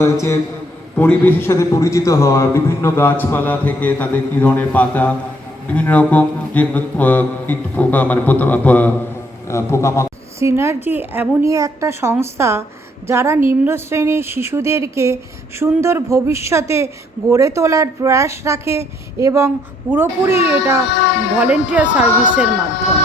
হয়েছে। পরিবেশের সাথে পরিচিত হওয়া বিভিন্ন গাছপালা থেকে তাদের কি ধরনের পাতা, বিভিন্ন রকম যে কীট পোকা মানে সিনার্জি এমনই একটা সংস্থা যারা নিম্ন শ্রেণির শিশুদেরকে সুন্দর ভবিষ্যতে গড়ে তোলার প্রয়াস রাখে এবং পুরোপুরি এটা ভলেন্টিয়ার সার্ভিসের মাধ্যমে।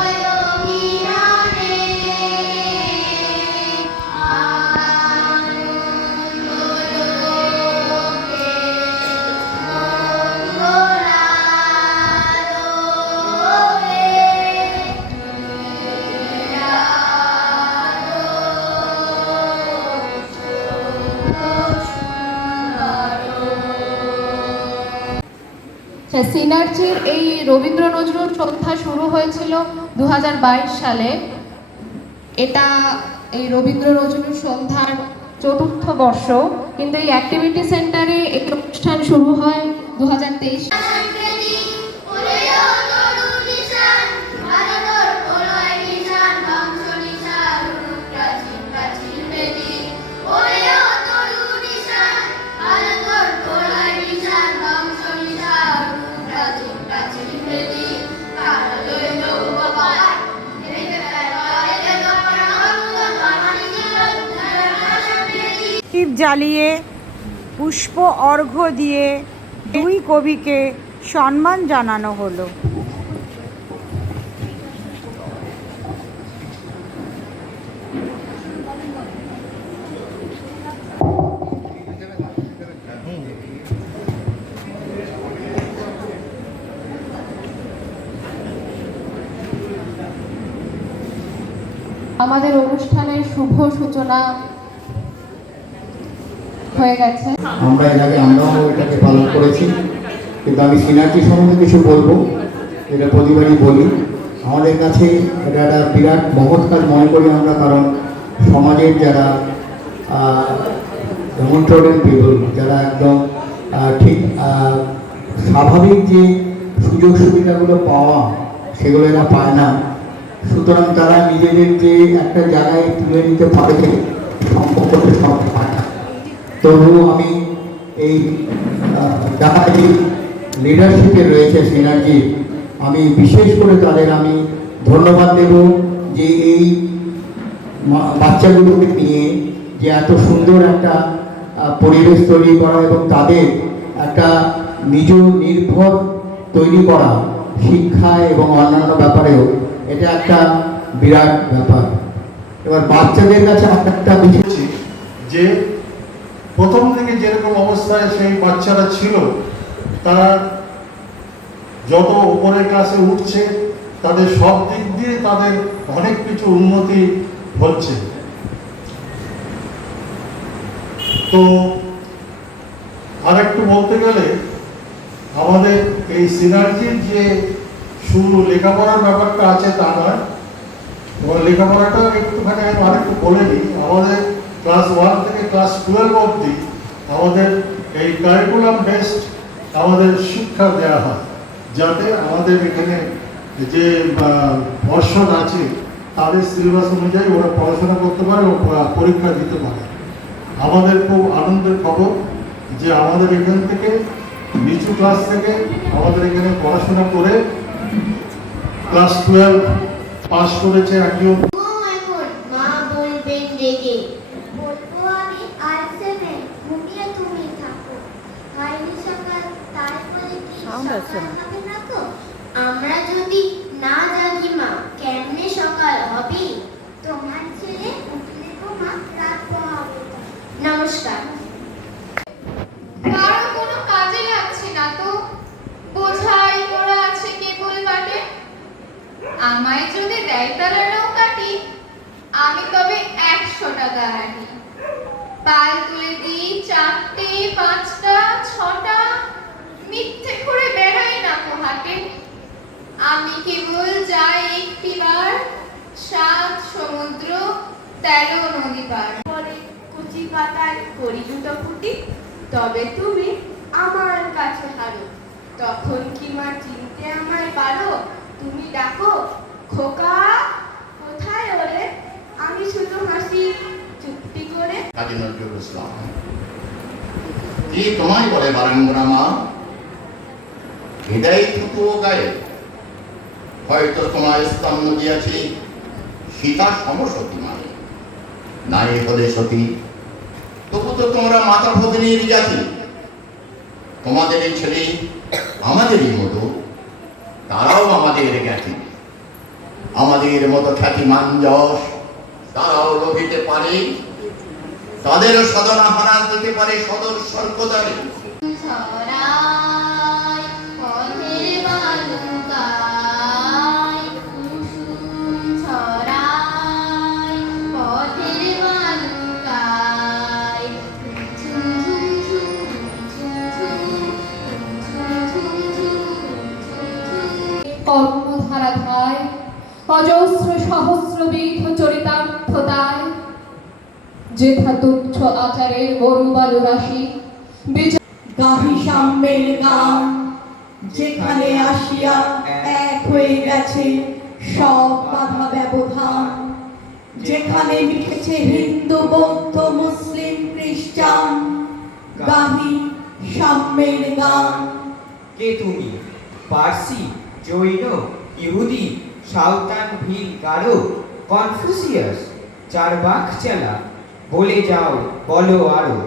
সিনার্জির এই রবীন্দ্র নজরুল সন্ধ্যা শুরু হয়েছিল দু হাজার বাইশ সালে। এটা এই রবীন্দ্র নজরুল সন্ধ্যার চতুর্থ বর্ষ, কিন্তু এই অ্যাক্টিভিটি সেন্টারে এই অনুষ্ঠান শুরু হয় দু টিপ জ্বালিয়ে পুষ্প অর্ঘ্য দিয়ে দুই কবিকে সম্মান জানানো হলো। আমাদের অনুষ্ঠানের শুভ সূচনা আমরা এর আগে আমরাও এটাকে পালন করেছি, কিন্তু আমি সিনার্জি সম্বন্ধে কিছু বলব এটা প্রতিবারই বলি। আমাদের কাছে এটা একটা বিরাট মহৎ কাজ মনে করি আমরা, কারণ সমাজের যারা ডেমনস্ট্রেটেড পিপল যারা একদম ঠিক স্বাভাবিক যে সুযোগ সুবিধাগুলো পাওয়া, সেগুলো এরা পায় না। সুতরাং তারা নিজেদের যে একটা জায়গায় তুলে নিতে পারে না তবুও আমি এই এই লিডারশিপে রয়েছে সিনার্জি। আমি বিশেষ করে তাদের আমি ধন্যবাদ দেব যে এই বাচ্চাগুলোকে নিয়ে যে এত সুন্দর একটা পরিবেশ তৈরি করা এবং তাদের একটা নিজ নির্ভর তৈরি করা শিক্ষা এবং অন্যান্য ব্যাপারেও এটা একটা বিরাট ব্যাপার। এবার বাচ্চাদের কাছে একটা বিষয় যে প্রথম থেকে যেরকম অবস্থায় সেই বাচ্চারা ছিল, তারা যত উপরের ক্লাসে উঠছে, তাদের সব দিক দিয়ে তাদের অনেক কিছু উন্নতি হচ্ছে। তো আর একটু বলতে গেলে, আমাদের এই সিনার্জির যে শুধু লেখাপড়ার ব্যাপারটা আছে তা নয়, এবং লেখাপড়াটা একটুখানি আমি আরেকটু বলে নিই আমাদের ক্লাস ওয়ান থেকে ক্লাস টুয়েলভ অবধি আমাদের এই কারিকুলাম বেসড আমাদের শিক্ষা দেওয়া হয়। যাতে আমাদের এখানে যে পর্ষদ আছে, তাদের সিলেবাস অনুযায়ী ওরা পড়াশোনা করতে পারে প- পরীক্ষা দিতে পারে। আমাদের খুব আনন্দের খবর যে আমাদের এখান থেকে নিচু ক্লাস থেকে আমাদের এখানে পড়াশোনা করে ক্লাস টুয়েলভ পাস করেছে একজন ঘুম এখন মা বলবেন রেগে বলব আমি আর সেভেন ঘুমিয়ে তুমি থাকো হয়নি সকাল তাই আসছে না। আমরা যদি না জাগি মা কেমনে সকাল হবে? তোমার ছেলে উঠলে তো মা রাত পোহাবে। নমস্কার। কারও কোনো কাজে লাগছে না তো? বোঝাই করা আছে কেবল বাটে আমায় যদি দেয় তারা নৌকাটি আমি তবে একশো টাকা রাখি। পাল তুলে দিই চারটে পাঁচটা ছটা মিথ্যে করে বেড়াই না পোহাটে আমি কেবল যাই একটিবার সাত সমুদ্র তেরো নদী পার বলে কুচি পাতায় করি দুটো ফুটি, তবে তুমি আমার কাছে হারো। তখন কি মা চিনতে আমায় পারো? তুমি ডাকো, খোকা, কোথায় ওরে? আমি শুধু হাসি, চুপটি করে। কাজী নজরুল ইসলাম, কি তোমায় বলে বারাঙ্গনা মা? হৃদয় থুতু গায়ে। হয়তো তোমায় স্তম্ভ দিয়াছি সীতা সমসতী মানে নাই হলে সতী তবু তো তোমরা মাতা ভগিনীর জাতি তোমাদের এই ছেলে আমাদেরই মতো, তারাও আমাদের জ্ঞাতি। আমাদের মতো খ্যাতিমান যশ, তারাও লোভিতে পারে। তাদেরও সদনা হারান দিতে পারে সদর স্বর্গদ্বারে। অজস্র সহস্রবিধ চরিতার্থতায়। যেথা তুচ্ছ আচারের গরু বালু রাশি গাহি সাম্যের গান যেখানে আসিয়া এক হয়ে গেছে সব বাধা ব্যবধান। যেখানে মিশেছে হিন্দু বৌদ্ধ মুসলিম খ্রিস্টান গাহি সাম্যের গান। কে তুমি? পার্সি জৈন ইহুদি সাঁওতাল ভিল গারো কনফুসিয়াস চারবাক চেলা বলে যাও বলো আরও।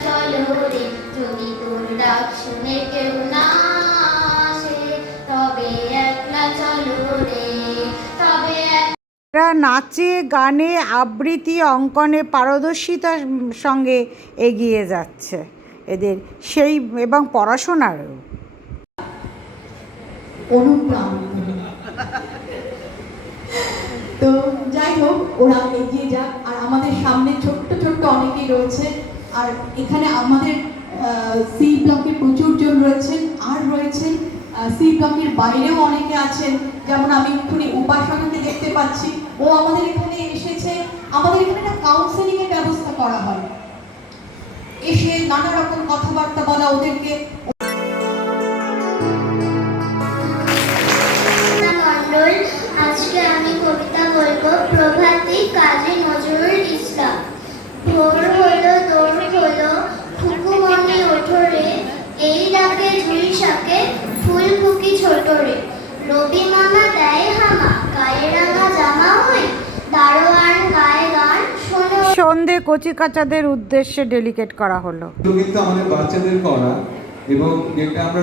চলো রে যদি তোর ডাক শুনে কেউ না তবে একলা চলো রে তবে এরা নাচে গানে আবৃত্তি অঙ্কনে পারদর্শিতার সঙ্গে এগিয়ে যাচ্ছে এদের সেই এবং পড়াশোনারও। অনুপ্রাণিত তো যাই হোক, ওরা এগিয়ে যাক। আর আমাদের সামনে ছোট্ট ছোট্ট অনেকেই রয়েছে। আর এখানে আমাদের সি ব্লকে প্রচুর জন রয়েছেন, আর রয়েছেন সি ব্লকের বাইরেও অনেকে আছেন। যেমন আমি এক্ষুনি উপাসনাকে দেখতে পাচ্ছি। ও আমাদের এখানে এসেছে। আমাদের এখানে একটা কাউন্সেলিং এর ব্যবস্থা করা হয়। এসে নানা রকম কথাবার্তা বলা ওদেরকে। ফুল কুকি রবি মামা দেয় হামা গায়ে রাঙা জামা দারোয়ান গায়ে গান সন্ধে কচি কাচাদের উদ্দেশ্যে ডেলিকেট করা হলো। কিন্তু আমাদের বাচ্চাদের করা এবং যেটা আমরা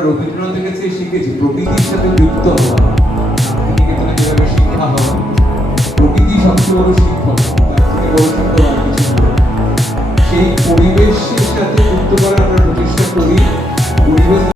শিখেছি প্রকৃতির সাথে যুক্ত সেই পরিবেশের সাথে যুক্ত করার আমরা প্রচেষ্টা করি। পরিবেশ